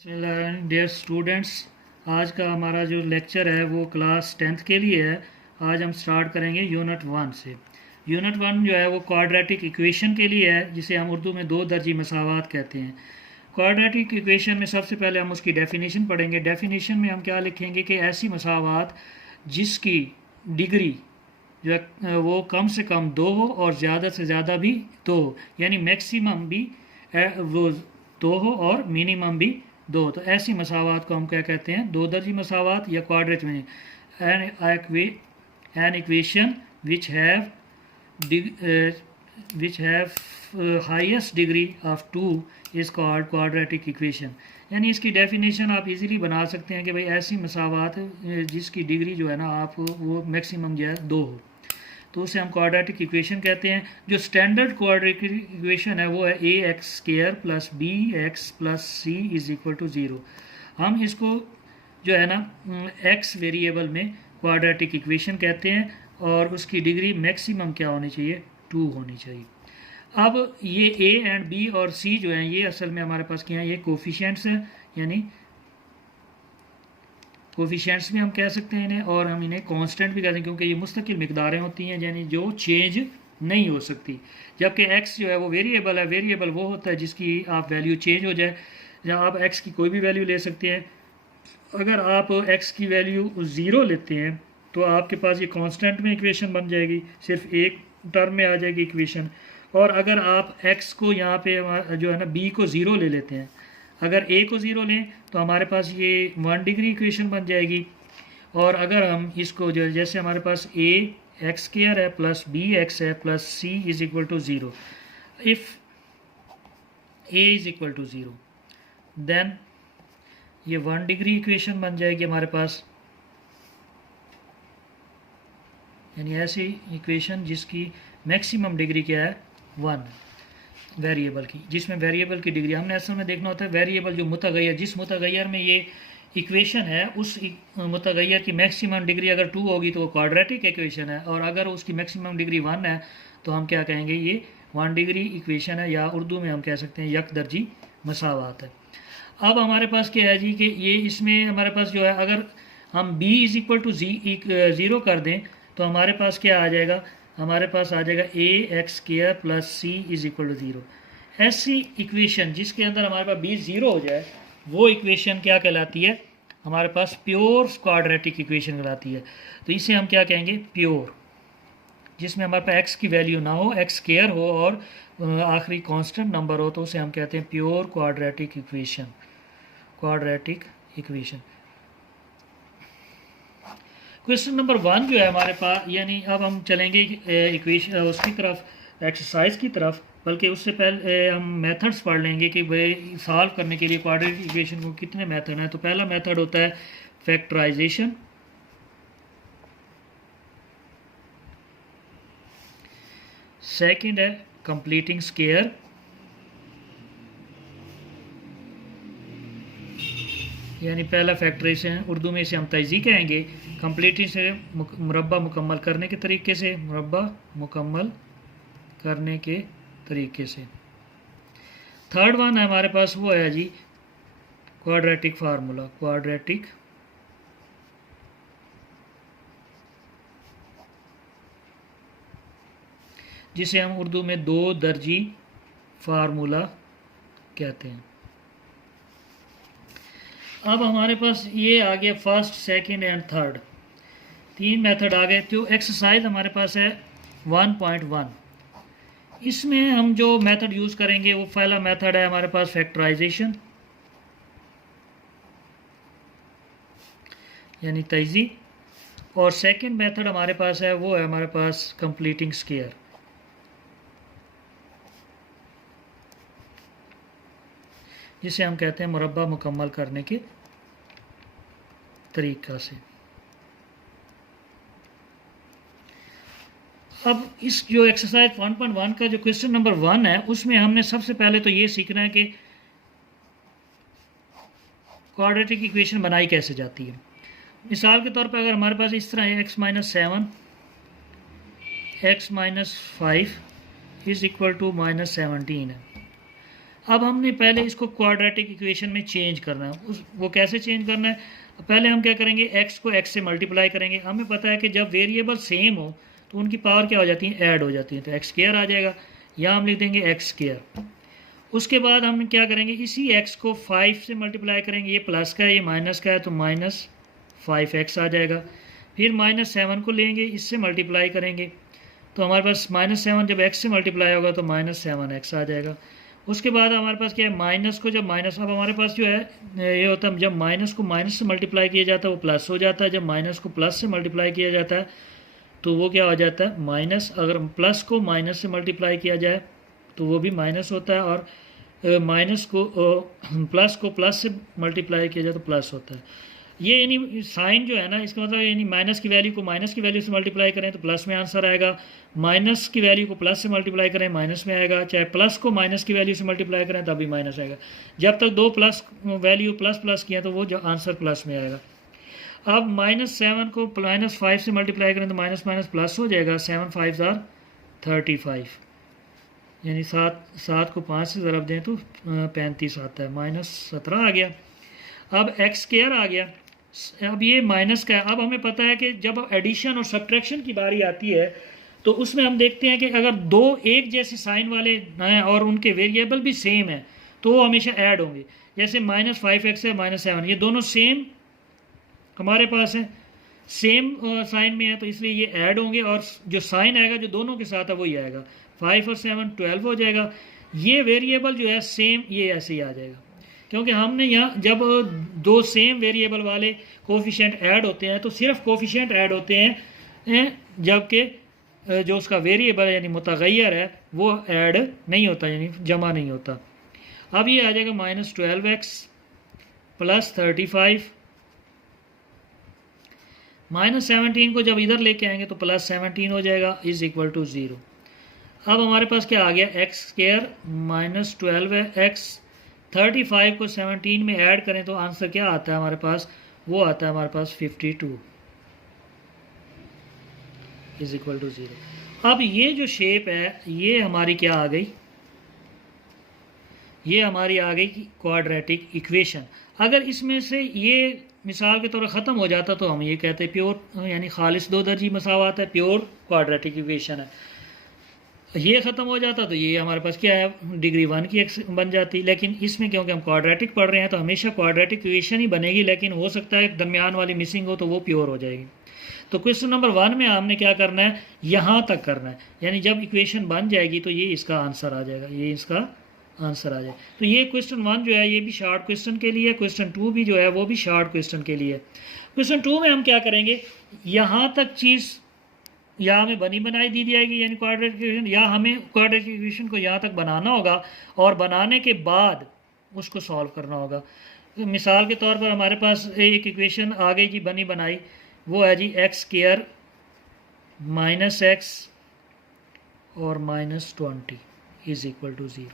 Dear students, आज का हमारा जो लेक्चर है वो क्लास 10th के लिए है। आज हम स्टार्ट करेंगे यूनिट 1 से। यूनिट 1 जो है वो क्वाड्रेटिक इक्वेशन के लिए है, जिसे हम उर्दू में दो दर्जी मसावात कहते हैं। क्वाड्रेटिक इक्वेशन में सबसे पहले हम उसकी डेफिनेशन पढ़ेंगे। डेफिनेशन में हम क्या लिखेंगे कि ऐसी मसावात जिसकी डिग्री जो है वो कम से कम 2 हो और ज़्यादा से ज़्यादा भी 2 हो, यानी मैक्सिमम भी वो 2 हो और मिनिमम भी 2। तो ऐसी मसावात को हम क्या कहते हैं? दो दर्जी मसावात या क्वाड्रेट में। An equation which have highest degree of 2 is called quadratic equation. यानी इसकी डेफिनेशन आप इजीली बना सकते हैं कि भाई ऐसी मसावात जिसकी डिग्री जो है ना आप वो मैक्सिमम जो है 2 हो, तो उसे हम क्वाड्रेटिक इक्वेशन कहते हैं। जो स्टैंडर्ड क्वाड्रेटिक इक्वेशन है वो है a x square plus B x plus C is equal to 0। हम इसको जो है ना एक्स वेरिएबल में क्वाड्रेटिक इक्वेशन कहते हैं और उसकी डिग्री मैक्सिमम क्या होनी चाहिए? 2 होनी चाहिए। अब ये ए एंड बी और सी जो हैं ये असल में हमारे पास क्या हैं? ये कोफिशिएंट्स हैं, यानी कोफिशिएंट्स भी हम कह सकते हैं इन्हें, और हम इन्हें कांस्टेंट भी कहते हैं क्योंकि ये मुस्तकिल मिकदारें होती हैं, यानी जो चेंज नहीं हो सकती। जबकि एक्स जो है वो वेरिएबल है। वेरिएबल वो होता है जिसकी आप वैल्यू चेंज हो जाए। जहाँ आप एक्स की कोई भी वैल्यू ले सकते हैं। अगर आप एक्स की वैल्यू 0 लेते हैं तो आपके पास ये कांस्टेंट में इक्वेशन बन जाएगी, सिर्फ एक टर्म में आ जाएगी इक्वेशन। और अगर आप एक्स को यहाँ पे जो है ना बी को 0 ले लेते हैं, अगर ए को 0 लें तो हमारे पास ये 1 डिग्री इक्वेशन बन जाएगी। और अगर हम इसको जो जैसे हमारे पास ए एक्स स्क्वायर है प्लस बी एक्स है plus C is equal to 0, if A is equal to 0 then ये 1 डिग्री इक्वेशन बन जाएगी हमारे पास। यानी ऐसी इक्वेशन जिसकी मैक्सिमम डिग्री क्या है? 1 वेरिएबल की, जिसमें वेरिएबल की डिग्री हमने असल में देखना होता है वेरिएबल जो मुतगैर, जिस मुतगैर में ये इक्वेशन है उस मुतगैर की मैक्सिमम डिग्री अगर 2 होगी तो वो क्वाड्रेटिक इक्वेशन है, और अगर उसकी मैक्सिमम डिग्री 1 है तो हम क्या कहेंगे? ये 1 डिग्री इक्वेशन है, या उर्दू में हम कह सकते हैं यक दर्जी मसावात है। अब हमारे पास क्या है जी कि ये इसमें हमारे पास जो है अगर हम b इज इक्वल टू 0 कर दें तो हमारे पास क्या आ जाएगा? हमारे पास आ जाएगा a x square plus C is equal to 0। ऐसी इक्वेशन जिसके अंदर हमारे पास b 0 हो जाए वो इक्वेशन क्या कहलाती है? हमारे पास प्योर क्वाड्रेटिक इक्वेशन कहलाती है। तो इसे हम क्या कहेंगे? प्योर, जिसमें हमारे पास x की वैल्यू ना हो, एक्स स्क्वायर हो और आखिरी कांस्टेंट नंबर हो, तो उसे हम कहते हैं pure quadratic equation. Quadratic equation. Question number 1 जो है हमारे पास, यानी अब हम चलेंगे इक्वेशन उसकी तरफ, एक्सरसाइज की तरफ, बल्कि उससे पहले हम मेथड्स पढ़ लेंगे कि भाई सॉल्व करने के लिए क्वाड्रेटिक इक्वेशन को कितने मेथड हैं। तो पहला मेथड होता है फैक्टराइजेशन, सेकंड है कंप्लीटिंग स्क्वायर, यानी पहला फैक्टराइजेशन उर्दू में इसे हम तयजी कहेंगे। कंप्लीटिंग से मुरब्बा मुकम्मल करने के तरीके से, मुरब्बा मुकम्मल करने के तरीके से। थर्ड वन है हमारे पास वो है जी क्वाड्रेटिक फार्मूला, क्वाड्रेटिक जिसे हम उर्दू में दो दर्जी फार्मूला कहते हैं। अब हमारे पास ये आ गया first, second and third, 3 method आ गए। तो एक्सरसाइज हमारे पास है 1.1। इसमें हम जो मेथड यूज़ करेंगे वो पहला मेथड है हमारे पास फैक्टराइजेशन, यानी तयजी, और सेकंड मेथड हमारे पास है वो है हमारे पास कंप्लीटिंग स्क्वायर, जिसे हम कहते हैं मुरब्बा मुकम्मल करने के तरीका से। अब इस जो एक्सरसाइज 1.1 का जो क्वेश्चन नंबर 1 है उसमें हमने सबसे पहले तो ये सीखना है कि क्वाड्रेटिक इक्वेशन बनाई कैसे जाती है। मिसाल के तौर पर अगर हमारे पास इस तरह है x-7 x-5 is equal to -17 है। अब हमने पहले इसको क्वाड्रेटिक इक्वेशन में चेंज करना है। वो कैसे चेंज करना है? पहले हम क्या करेंगे, x को x से मल्टीप्लाई करेंगे। हमें पता है कि जब वेरिएबल सेम हो तो उनकी पावर क्या हो जाती है, ऐड हो जाती है, तो एक्स स्क्वायर आ जाएगा। या हम लिख देंगे एक्स स्क्वायर। उसके बाद हम क्या करेंगे, इसी x को 5 से मल्टीप्लाई करेंगे। ये प्लस का है, ये माइनस का है, तो माइनस 5x आ जाएगा। फिर -7 को लेंगे, इससे मल्टीप्लाई करेंगे, तो हमारे पास -7 जब x से मल्टीप्लाई होगा तो -7x आ जाएगा। उसके बाद हमारे पास क्या है, माइनस को जब माइनस, अब हमारे पास जो है ये होता है, जब माइनस को माइनस से मल्टीप्लाई किया जाता है वो प्लस हो जाता है, जब माइनस को प्लस से मल्टीप्लाई किया जाता है तो वो क्या हो जाता है, माइनस। अगर प्लस को माइनस से मल्टीप्लाई किया जाए तो वो भी माइनस होता है, और माइनस को प्लस से मल्टीप्लाई किया जाए तो प्लस होता है। ये यानी साइन जो है ना, इसका मतलब यानी माइनस की वैल्यू को माइनस की वैल्यू से मल्टीप्लाई करें तो प्लस में आंसर आएगा, माइनस की वैल्यू को प्लस से मल्टीप्लाई करें माइनस में आएगा, चाहे प्लस को माइनस की वैल्यू से मल्टीप्लाई करें तब भी माइनस आएगा। जब तक दो प्लस वैल्यू प्लस किया तो वो जो आंसर प्लस में आएगा। अब -7 को -5 से मल्टीप्लाई करें तो माइनस माइनस प्लस हो जाएगा, 7 5 आर 35, यानी 7 को 5 से ज़रब दें तो 35 आता है, -17 आ गया। अब एक्स स्क्वायर आ गया। अब ये माइनस का है। अब हमें पता है कि जब एडिशन और सब्ट्रैक्शन की बारी आती है तो उसमें हम देखते हैं कि अगर दो एक जैसे साइन वाले हैं और उनके वेरिएबल भी सेम है तो वो हमेशा ऐड होंगे। जैसे -5x है, -7, ये दोनों सेम हमारे पास है, सेम साइन में है, तो इसलिए ये ऐड होंगे और जो साइन आएगा जो दोनों के साथ है वही आएगा। 5 और 7 12 हो जाएगा। ये वेरिएबल जो है सेम, ये ऐसे ही आ जाएगा, क्योंकि हमने यहाँ जब दो सेम वेरिएबल वाले कोफिशिएंट ऐड होते हैं तो सिर्फ कोफिशिएंट ऐड होते हैं, जबकि जो उसका वेरिएबल यानी मुतगय्यर है वो ऐड नहीं होता, यानी जमा नहीं होता। अब ये आ जाएगा -12x + 35, -17 को जब इधर लेके आएंगे तो +17 हो जाएगा, = 0। अब हमारे पास क्या आ गया, x² -12x 35 को 17 में ऐड करें तो आंसर क्या आता है हमारे पास, वो आता है हमारे पास 52 = 0। अब ये जो शेप है ये हमारी क्या आ गई, ये हमारी आ गई क्वाड्रेटिक इक्वेशन। अगर इसमें से ये मिसाल के तौर पर ख़त्म हो जाता तो हम ये कहते हैं प्योर यानी खालिस दो दर्जी मसावात है, प्योर क्वाड्रेटिक इक्वेशन है। ये ख़त्म हो जाता तो ये हमारे पास क्या है, डिग्री 1 की बन जाती। लेकिन इसमें क्योंकि हम क्वाड्रेटिक पढ़ रहे हैं तो हमेशा क्वाड्रेटिक इक्वेशन ही बनेगी, लेकिन हो सकता है दरमियान वाली मिसिंग हो तो वो प्योर हो जाएगी। तो क्वेश्चन नंबर 1 में हमने क्या करना है, यहाँ तक करना है, यानी जब इक्वेशन बन जाएगी तो ये इसका आंसर आ जाएगा, ये इसका आंसर आ जाए। तो ये क्वेश्चन 1 जो है ये भी शॉर्ट क्वेश्चन के लिए, क्वेश्चन 2 भी जो है वो भी शॉर्ट क्वेश्चन के लिए। क्वेश्चन 2 में हम क्या करेंगे, यहाँ तक चीज़ या हमें बनी बनाई दी जाएगी यानी क्वाड्रेटिक इक्वेशन, या हमें क्वाड्रेटिक इक्वेशन को यहाँ तक बनाना होगा और बनाने के बाद उसको सॉल्व करना होगा। तो मिसाल के तौर पर हमारे पास एक इक्वेशन आ गई जी बनी बनाई, वो है जी x² -x और -20 = 0।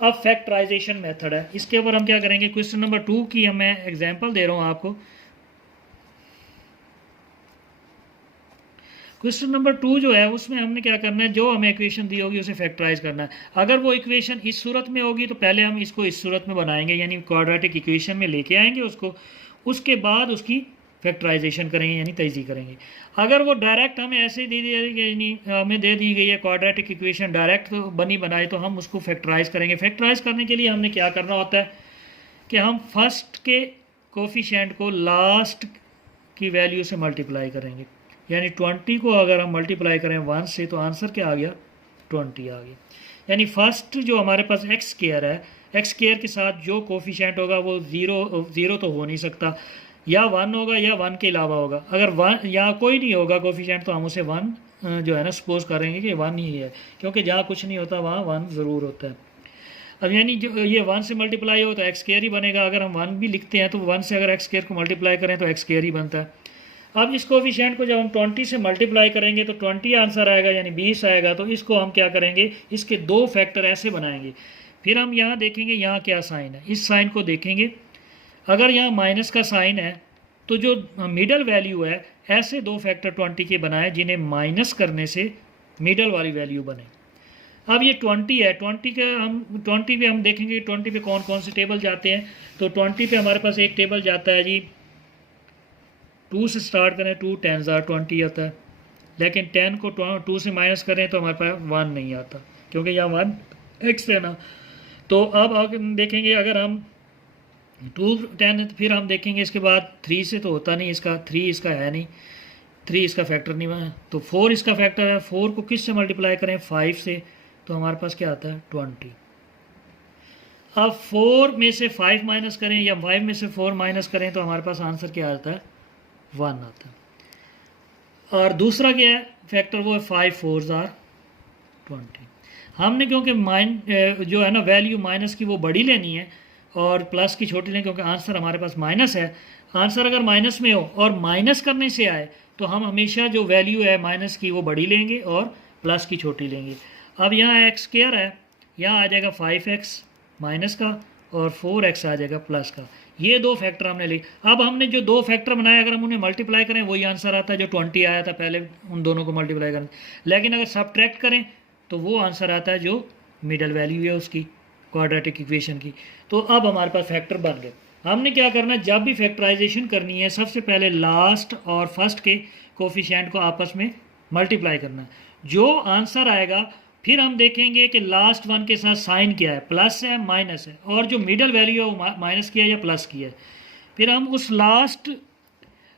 अब फैक्टराइजेशन मेथड है, इसके ऊपर हम क्या करेंगे, क्वेश्चन नंबर 2 की मैं एग्जांपल दे रहा हूँ आपको। क्वेश्चन नंबर 2 जो है उसमें हमने क्या करना है, जो हमें इक्वेशन दी होगी उसे फैक्टराइज करना है। अगर वो इक्वेशन इस सूरत में होगी तो पहले हम इसको इस सूरत में बनाएंगे, यानी क्वाड्रेटिक इक्वेशन में लेके आएंगे उसको, उसके बाद उसकी फैक्टराइजेशन करेंगे यानी तयजी करेंगे। अगर वो डायरेक्ट हमें ऐसे दे दी यानी हमें दे दी गई है क्वाड्रेटिक इक्वेशन डायरेक्ट तो बनी बनाए, तो हम उसको फैक्टराइज करेंगे। फैक्टराइज करने के लिए हमने क्या करना होता है कि हम फर्स्ट के कोफिशिएंट को लास्ट की वैल्यू से मल्टीप्लाई करेंगे, यानी 20 को अगर हम मल्टीप्लाई करें 1 से तो आंसर क्या आ गया, 20 आ गया। यानी फर्स्ट जो हमारे पास x² है, x² के साथ जो कोफिशिएंट होगा वो ज़ीरो तो हो नहीं सकता, या 1 होगा या 1 के अलावा होगा। अगर 1 या कोई नहीं होगा कोफिशिएंट तो हम उसे 1 जो है ना सपोज करेंगे कि 1 ही है, क्योंकि जहाँ कुछ नहीं होता वहाँ 1 ज़रूर होता है। अब यानी जो ये 1 से मल्टीप्लाई हो तो x² ही बनेगा। अगर हम 1 भी लिखते हैं तो 1 से अगर x² को मल्टीप्लाई करें तो x² ही बनता है। अब इस कोफिशिएंट को जब हम 20 से मल्टीप्लाई करेंगे तो 20 आंसर आएगा, यानी 20 आएगा। तो इसको हम क्या करेंगे, इसके 2 फैक्टर ऐसे बनाएंगे। फिर हम यहाँ देखेंगे यहाँ क्या साइन है, इस साइन को देखेंगे। अगर यहाँ माइनस का साइन है तो जो मिडल वैल्यू है ऐसे 2 फैक्टर 20 के बनाए जिन्हें माइनस करने से मिडल वाली वैल्यू बने। अब ये 20 है, 20 का हम 20 पे हम देखेंगे 20 पे कौन कौन से टेबल जाते हैं। तो 20 पे हमारे पास एक टेबल जाता है जी 2 से स्टार्ट करें 2 10 20 आता है, लेकिन 10 को 2 से माइनस करें तो हमारे पास 1 नहीं आता क्योंकि यहाँ 1 एक्स है ना। तो अब देखेंगे अगर हम 2 10 फिर हम देखेंगे इसके बाद 3 से तो होता नहीं, इसका 3 इसका है नहीं, 3 इसका फैक्टर नहीं है, तो 4 इसका फैक्टर है। 4 को किस से मल्टीप्लाई करें 5 से, तो हमारे पास क्या आता है 20। अब 4 में से 5 माइनस करें या 5 में से 4 माइनस करें तो हमारे पास आंसर क्या आता है 1 आता है। और दूसरा क्या है फैक्टर, वो है 5 4s are 20। हमने क्योंकि जो है ना वैल्यू माइनस की वो बड़ी लेनी है और प्लस की छोटी लेनी, क्योंकि आंसर हमारे पास माइनस है। आंसर अगर माइनस में हो और माइनस करने से आए तो हम हमेशा जो वैल्यू है माइनस की वो बड़ी लेंगे और प्लस की छोटी लेंगे। अब यहाँ एक्स स्क्वायर है, यहाँ आ जाएगा 5x माइनस का और 4x आ जाएगा प्लस का। ये दो फैक्टर हमने ली। अब हमने जो दो फैक्टर बनाए अगर हम उन्हें मल्टीप्लाई करें वही आंसर आता है जो 20 आया था पहले, उन दोनों को मल्टीप्लाई करें। लेकिन अगर सब्ट्रैक्ट करें तो वो आंसर आता है जो मिडल वैल्यू है उसकी क्वाड्रेटिक इक्वेशन की। तो अब हमारे पास फैक्टर बन गए। हमने क्या करना है, जब भी फैक्टराइजेशन करनी है सबसे पहले लास्ट और फर्स्ट के कोफिशिएंट को आपस में मल्टीप्लाई करना है। जो आंसर आएगा फिर हम देखेंगे कि लास्ट वन के साथ साइन क्या है, प्लस है माइनस है, और जो मिडल वैल्यू है वो माइनस किया है या प्लस किया है। फिर हम उस लास्ट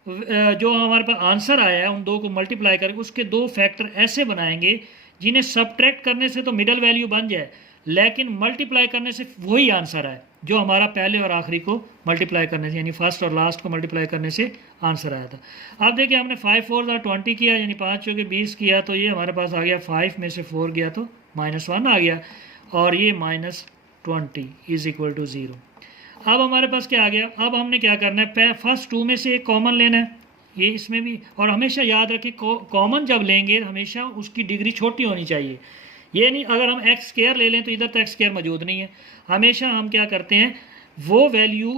जो हमारे पास आंसर आया है उन दो को मल्टीप्लाई करके उसके दो फैक्टर ऐसे बनाएंगे जिन्हें सब्ट्रैक्ट करने से तो मिडल वैल्यू बन जाए, लेकिन मल्टीप्लाई करने से वही आंसर आए जो हमारा पहले और आखिरी को मल्टीप्लाई करने से, यानी फर्स्ट और लास्ट को मल्टीप्लाई करने से आंसर आया था। अब देखिए हमने 5 4 20 किया, यानी 5 चौके 20 किया, तो ये हमारे पास आ गया 5 में से 4 गया तो -1 आ गया, और ये -20 इज इक्वल टू 0। अब हमारे पास क्या आ गया, अब हमने क्या करना है, फर्स्ट 2 में से एक कॉमन लेना है, ये इसमें भी। और हमेशा याद रखें कॉमन जब लेंगे हमेशा उसकी डिग्री छोटी होनी चाहिए। ये नहीं अगर हम एक्स स्क्वायर ले लें तो इधर तो एक्स स्क्वायर मौजूद नहीं है। हमेशा हम क्या करते हैं, वो वैल्यू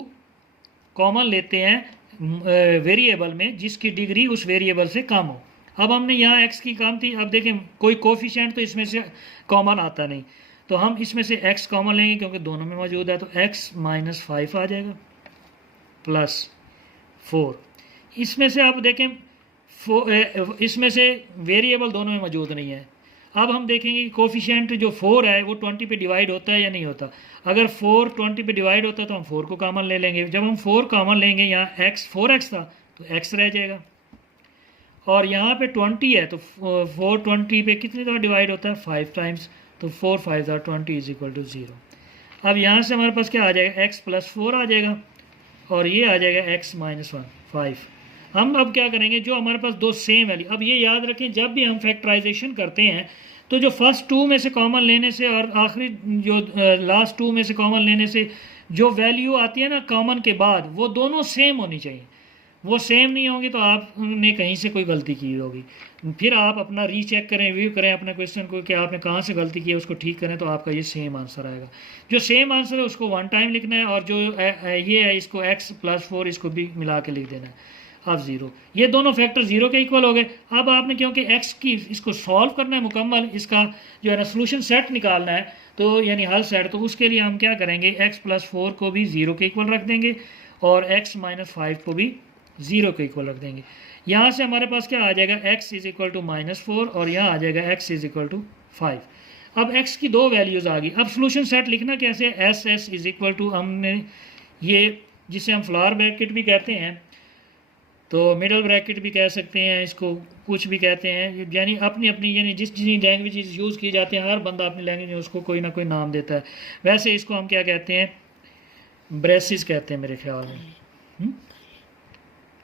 कॉमन लेते हैं वेरिएबल में जिसकी डिग्री उस वेरिएबल से कम हो। अब हमने यहाँ एक्स की कम थी, अब देखें कोई कोफिशिएंट तो इसमें से कॉमन आता नहीं, तो हम इसमें से एक्स कॉमन लेंगे क्योंकि दोनों में मौजूद है, तो एक्स -5 आ जाएगा +4। इसमें से आप देखें इसमें से वेरिएबल दोनों में मौजूद नहीं है। अब हम देखेंगे कि कोफिशिएंट जो 4 है वो 20 पे डिवाइड होता है या नहीं होता। अगर 4 20 पे डिवाइड होता है तो हम 4 को कॉमन ले लेंगे। जब हम 4 कॉमन लेंगे, यहाँ x 4x था तो x रह जाएगा, और यहाँ पे 20 है तो 4 20 पे कितनी दफ़ा डिवाइड होता है 5 टाइम्स, तो 4 5 20 इज इक्वल टू 0। अब यहाँ से हमारे पास क्या आ जाएगा, x +4 आ जाएगा और ये आ जाएगा x -1 5। हम अब क्या करेंगे, जो हमारे पास दो सेम वैल्यू, अब ये याद रखें जब भी हम फैक्टराइजेशन करते हैं तो जो फर्स्ट 2 में से कॉमन लेने से और आखिरी जो लास्ट 2 में से कॉमन लेने से जो वैल्यू आती है ना कॉमन के बाद, वो दोनों सेम होनी चाहिए। वो सेम नहीं होंगी तो आपने कहीं से कोई गलती की होगी। फिर आप अपना रीचेक करें, रिव्यू करें अपने क्वेश्चन को कि आपने कहाँ से गलती की है, उसको ठीक करें तो आपका ये सेम आंसर आएगा। जो सेम आंसर है उसको 1 टाइम लिखना है, और जो ये है इसको x +4 इसको भी मिला के लिख देना है। अब 0, ये दोनों फैक्टर 0 के इक्वल हो गए। अब आपने क्योंकि x की इसको सॉल्व करना है मुकम्मल, इसका जो है ना सोल्यूशन सेट निकालना है, तो यानी हल सेट, तो उसके लिए हम क्या करेंगे, x +4 को भी 0 के इक्वल रख देंगे और x -5 को भी 0 के इक्वल रख देंगे। यहाँ से हमारे पास क्या आ जाएगा, x इज इक्वल टू -4 और यहाँ आ जाएगा x इज इक्वल टू 5। अब x की दो वैल्यूज़ आ गई। अब सोल्यूशन सेट लिखना कैसे, s इज इक्वल टू, हमने ये जिसे हम फ्लावर ब्रैकेट भी कहते हैं, तो मिडल ब्रैकेट भी कह सकते हैं, इसको कुछ भी कहते हैं, यानी अपनी अपनी यानी जिस लैंग्वेज यूज़ की जाती हैं हर बंदा अपनी लैंग्वेज में उसको कोई ना कोई नाम देता है। वैसे इसको हम क्या कहते हैं, ब्रेसिस कहते हैं मेरे ख्याल में,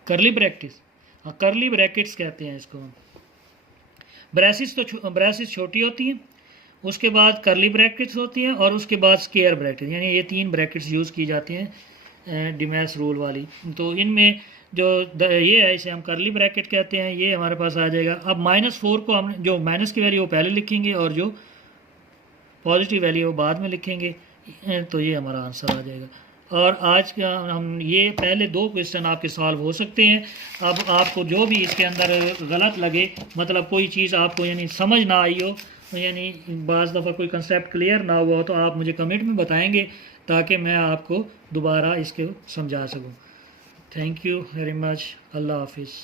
करली ब्रैकेट्स, हाँ करली ब्रैकेट्स कहते हैं इसको हम। ब्रेसिस छोटी होती हैं, उसके बाद करली ब्रैकेट्स होती हैं, और उसके बाद स्क्वायर ब्रैकेट, यानी ये 3 ब्रैकेट्स यूज़ की जाती हैं डिमैस रूल वाली। तो इनमें जो ये है इसे हम करली ब्रैकेट कहते हैं, ये हमारे पास आ जाएगा। अब -4 को हम जो माइनस की वैल्यू वो पहले लिखेंगे और जो पॉजिटिव वैल्यू वो बाद में लिखेंगे, तो ये हमारा आंसर आ जाएगा। और आज का हम ये पहले 2 क्वेश्चन आपके सॉल्व हो सकते हैं। अब आपको जो भी इसके अंदर गलत लगे, मतलब कोई चीज़ आपको यानी समझ ना आई हो, यानी बाज़ दफ़ा कोई कंसेप्ट क्लियर ना हुआ हो तो आप मुझे कमेंट में बताएंगे ताकि मैं आपको दोबारा इसको समझा सकूं। Thank you very much. अल्लाह हाफिज़।